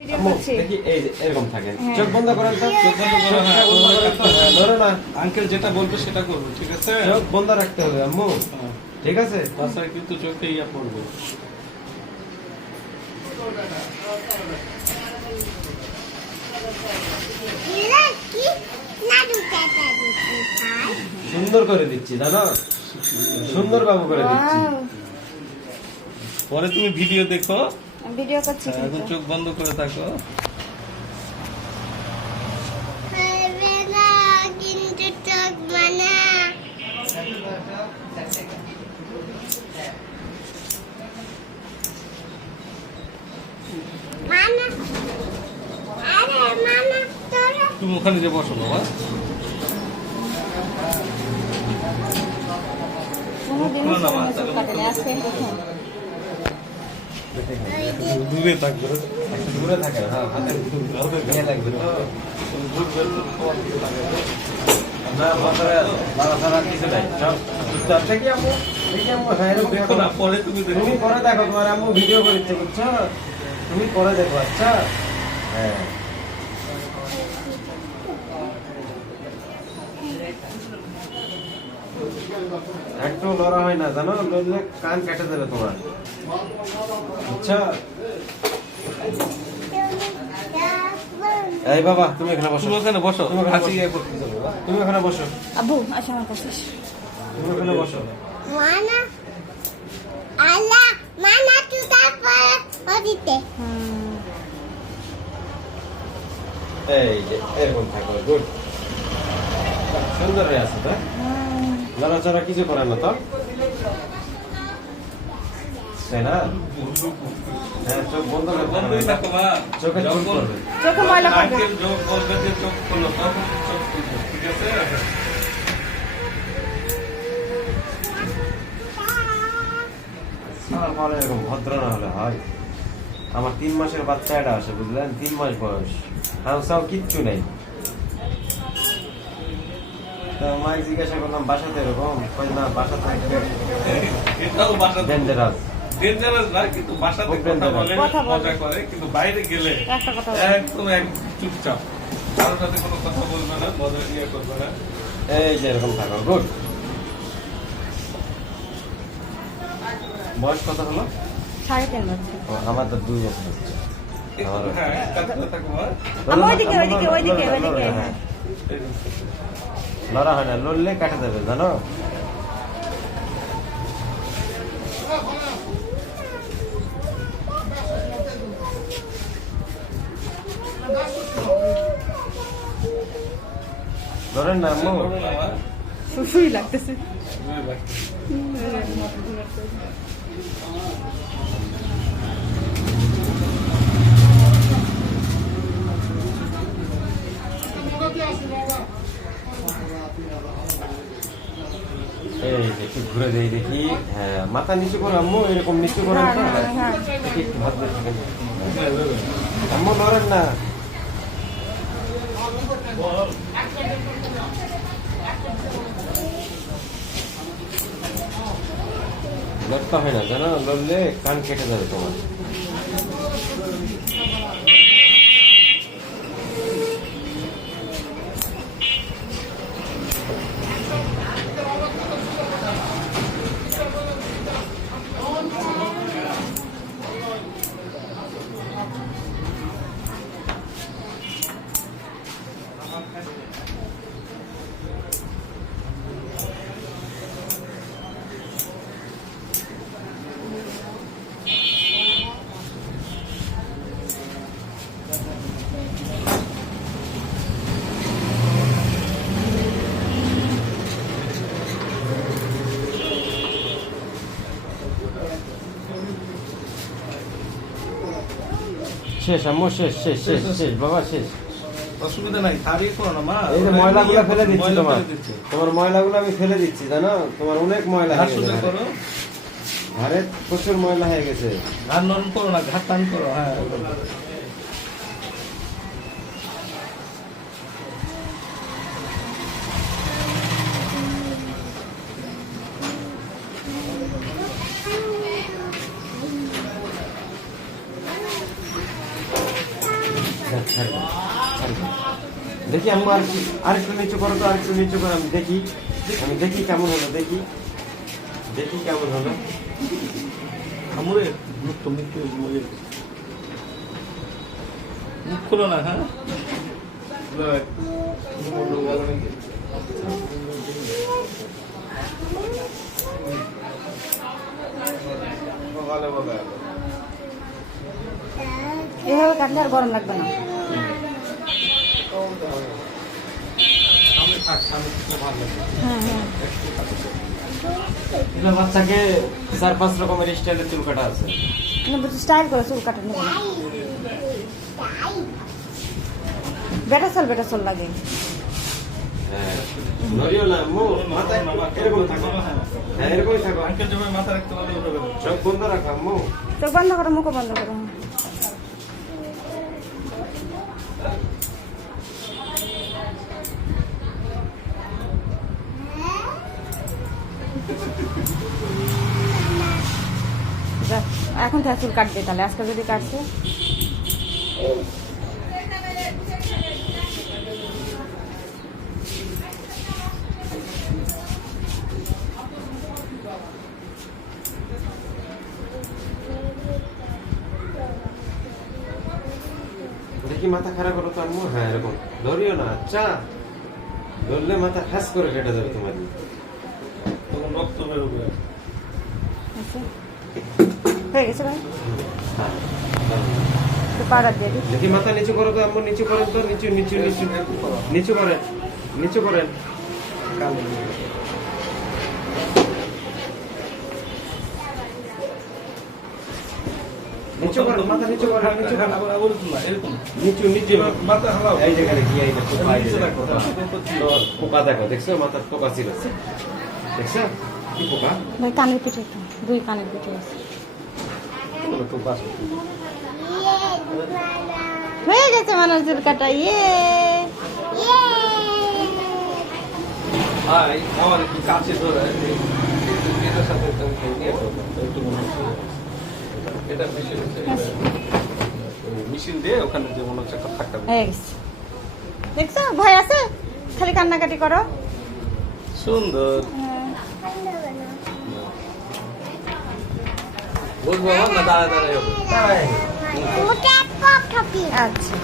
এরকম থাকে। চোখ বন্ধ করেন তো, চোখ বন্ধ করো। ধরো না, আঙ্কেল যেটা বলবে সেটা করবো, ঠিক আছে? চোখ বন্ধ রাখতে হবে আম্মু, ঠিক আছে? তাছাড়া কিন্তু চোখে ইয়া পড়বে। সুন্দর করে দিচ্ছি, জানো, সুন্দর বাবু করে দিচ্ছি। পরে তুমি ভিডিও দেখো, ভিডিও করছি এখন চোখ বন্ধ করে থাকো। তুমি ওখানে যে বসো বাবা। দূরে থাকবে, দূরে থাকে না, হাতের ভেঙে লাগবে তো। না মাথায় লাড়াছাড়া কিছু নাই, সব চুপচাপ থেকে আম্মু, দেখি আম্মু, হ্যাঁ এরকম দেখো না। পরে তুমি দেখো, তুমি পরে দেখো, তোমার আম্মু ভিডিও করছে, বুঝছো? তুমি পরে দেখো, আচ্ছা? হ্যাঁ। একটু লড়া হয় না, জানো, লড়লে কান কেটে দেবে তোমার, আচ্ছা? এই বাবা, তুমি এখানে বসো। তুমি ওখানে বসো, তুমি ওখানে কাছে বসো। গিয়ে করতে যাবো বাবা। তুমি ওখানে বসো, আব্বু আসো আমার কাছে। তুমি ওখানে বসো। এই যে এরকম থাকো, গুড, সুন্দর হয়ে আছে তো। লড়াচড়া কিছু করে না তো, তাই না? হ্যাঁ, চোখ বন্ধ করে বন্ধই থাকো মা। চোখে চোখ করবে। চোখে ময়লা পড়বে। আঙ্কেল যোগ বলবে যে চোখ খোলো, তখন চোখ খুলবো, ঠিক আছে? আমার বলে এরকম ভদ্র না হলে হয়? আমার 3 মাসের বাচ্চা এটা আসে, বুঝলেন? 3 মাস বয়স, হাউসাও কিচ্ছু নেই। তো মাকে জিজ্ঞাসা করলাম বাসাতে এরকম, কই না বাসাতে এটাও বাসা ডেঞ্জারাস। ডেঞ্জারাস না, কিন্তু বাসাতে কথা বলে, মজা করে, কিন্তু বাইরে গেলে একটা কথা একদম চুপচাপ, কারোর সাথে কোনো কথা বলবে না, মজা ইয়ে করবে না। এই যে এরকম থাকো, গুড। বয়স কত হলো? 3.5 বছর। ও, আমার তো 2 বছর হচ্ছে। আমারও। হ্যাঁ, কাছে থাকো মা। আম্মু ওইদিকে, ওইদিকে, ওইদিকে, ওইদিকে। হ্যাঁ, লড়া হয় না, লড়লে কাটা যাবে, জানো? ধরেন না আম্মু, শুশুই লাগতেছে। এই যে একটু ঘুরে দেই দেখি। হ্যাঁ, মাথা নিচু করো আম্মু, এরকম নিচু করেন তো। হ্যাঁ। দেখি একটু ভাত দিয়ে থাকেন। আম্মু নড়েন না। লড়তে হয় না, জানো, লড়লে কান কেটে যাবে তোমার। শেষ আম্মু, শেষ শেষ শেষ শেষ বাবা, শেষ। অসুবিধা নাই, হারিয়ে করো না মা। এই যে ময়লাগুলো ফেলে দিচ্ছি, ময়লা তোমার ফেলে দিচ্ছি। তোমার ময়লাগুলো আমি ফেলে দিচ্ছি, জানো, তোমার অনেক ময়লা ঘাট হয়ে সোজা গেছে, করো, ঘাড়ে প্রচুর ময়লা হয়ে গেছে। ঘাট নরম করো না, ঘাট টান করো। হ্যাঁ, দেখি আম্মু আরেকটু নিচু করো তো, আরেকটু নিচু করো, আমি দেখি কেমন হলো, দেখি কেমন হলো। আমরে মুখ খোলো না, হ্যাঁ এভাবে কাটলে আর গরম লাগবে না। হ্যাঁ হ্যাঁ এগুলো বাচ্চাকে 4-5 রকমের স্টাইলের চুল কাটা আছে। স্টাইল করে চুল কাটা নেবে না। বেটা চল লাগে। হ্যাঁ, নড়িও না আম্মু, মাথায় এরকম থাকো। হ্যাঁ, এরকমই থাকো। আঙ্কেল যেভাবে মাথা রাখতে পারলে ওভাবে রাখো। চোখ বন্ধ রাখো আম্মু। চোখ বন্ধ করো, মুখ বন্ধ করো। যা, এখন তার চুল কাটবে তাহলে, আজকে যদি কাটছে। দেখি মাথা খারাপ করো তো আম্মু। হ্যাঁ, এরকম ধরিও না। আচ্ছা, ধরলে মাথা ফ্যাস করে কেটে যাবে তোমার। তখন রক্ত বেরোবে। আচ্ছা, হয়ে গেছে ভাই, হ্যাঁ, একটু পাউডার দিয়ে দিই। দেখি মাথা নিচু করো তো আম্মু, নিচু করেন তো, নিচু করেন, নিচু করেন। নিচু করেন, মাথা নিচু করেন, নিচু করেন। আবার না, এরকম নিচু মাথা হালাও। এই যেখানে কি এই যে পোকা, এই যে নিচে দেখো, রাখো। পোকা দেখো, দেখছো মাথার পোকা ছিল, দেখছো কি পোকা? ভাই কানের পিঠে একটু, 2 কানের পিঠে আছে। হয়ে গেছে মানুষ চুল কাটা। আমার একটু কাছে ধরে এটার সাথে নিয়ে করবো। একটু মনে হচ্ছে এটা মেশিন দিয়ে ওখানে যে মনে হচ্ছে একটা থাকতে হয়ে গেছে, দেখছো ভয় আছে, খালি কান্নাকাটি করো। সুন্দর বুঝবো না, দাঁড়ায় দাঁড়ায় হবে। আচ্ছা।